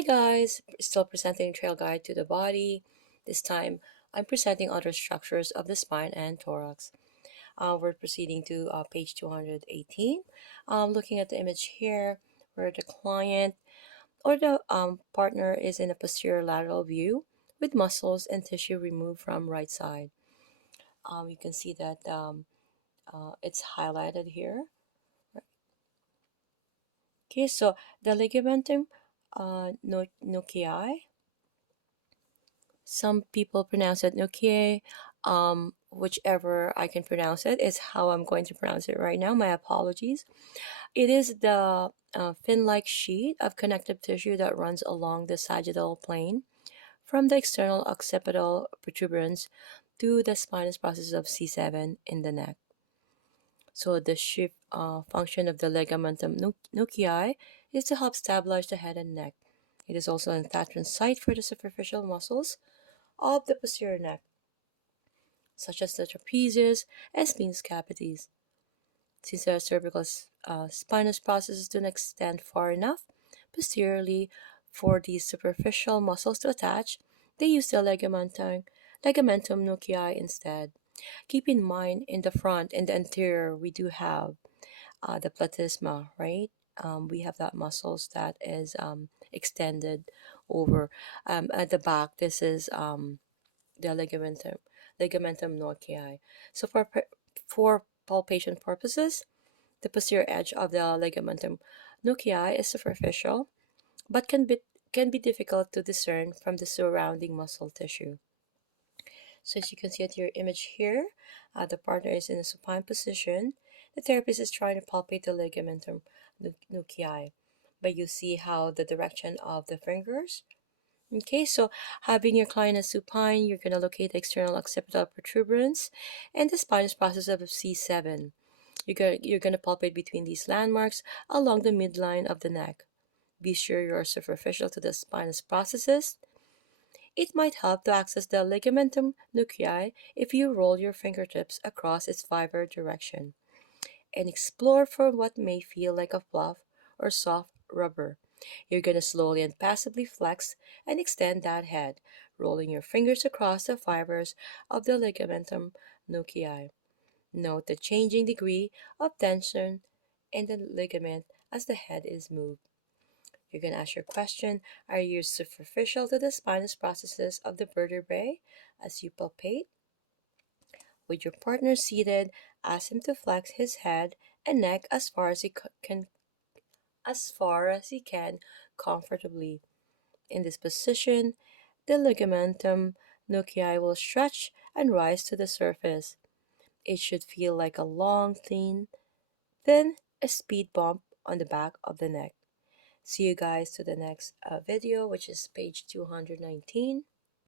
Hi guys, still presenting trail guide to the body. This time I'm presenting other structures of the spine and thorax. We're proceeding to page 218. Looking at the image here where the client or the partner is in a posterior lateral view with muscles and tissue removed from right side. You can see that it's highlighted here. Okay, so the ligamentum nuclei. Some people pronounce it Nokie. Whichever I can pronounce it is how I'm going to pronounce it right now. My apologies. It is the fin-like sheet of connective tissue that runs along the sagittal plane from the external occipital protuberance to the spinous process of C7 in the neck. So the shift function of the ligamentum nuclei is to help stabilize the head and neck. It is also an attachment site for the superficial muscles of the posterior neck, such as the trapezius and sphinx capitis. Since the cervical spinous processes do not extend far enough posteriorly for these superficial muscles to attach, they use the ligamentum nuclei instead. Keep in mind, in the front and the anterior, we do have the platysma, right? We have that muscles that is extended over. At the back, this is the ligamentum nuclei. So for palpation purposes, the posterior edge of the ligamentum nuclei is superficial, but can be difficult to discern from the surrounding muscle tissue. So as you can see at your image here, the partner is in a supine position. The therapist is trying to palpate the ligamentum nuclei, but you see how the direction of the fingers. Okay, so having your client as supine, you're going to locate the external occipital protuberance and the spinous process of C7. You're going to palpate between these landmarks along the midline of the neck. Be sure you are superficial to the spinous processes. It might help to access the ligamentum nuclei if you roll your fingertips across its fiber direction and explore for what may feel like a fluff or soft rubber. You're going to slowly and passively flex and extend that head, rolling your fingers across the fibers of the ligamentum nuclei. Note the changing degree of tension in the ligament as the head is moved. You can ask your question, are you superficial to the spinous processes of the vertebrae as you palpate? With your partner seated, ask him to flex his head and neck as far as he can comfortably. In this position, the ligamentum nuclei will stretch and rise to the surface. It should feel like a long, thin a speed bump on the back of the neck. See you guys to the next video, which is page 219.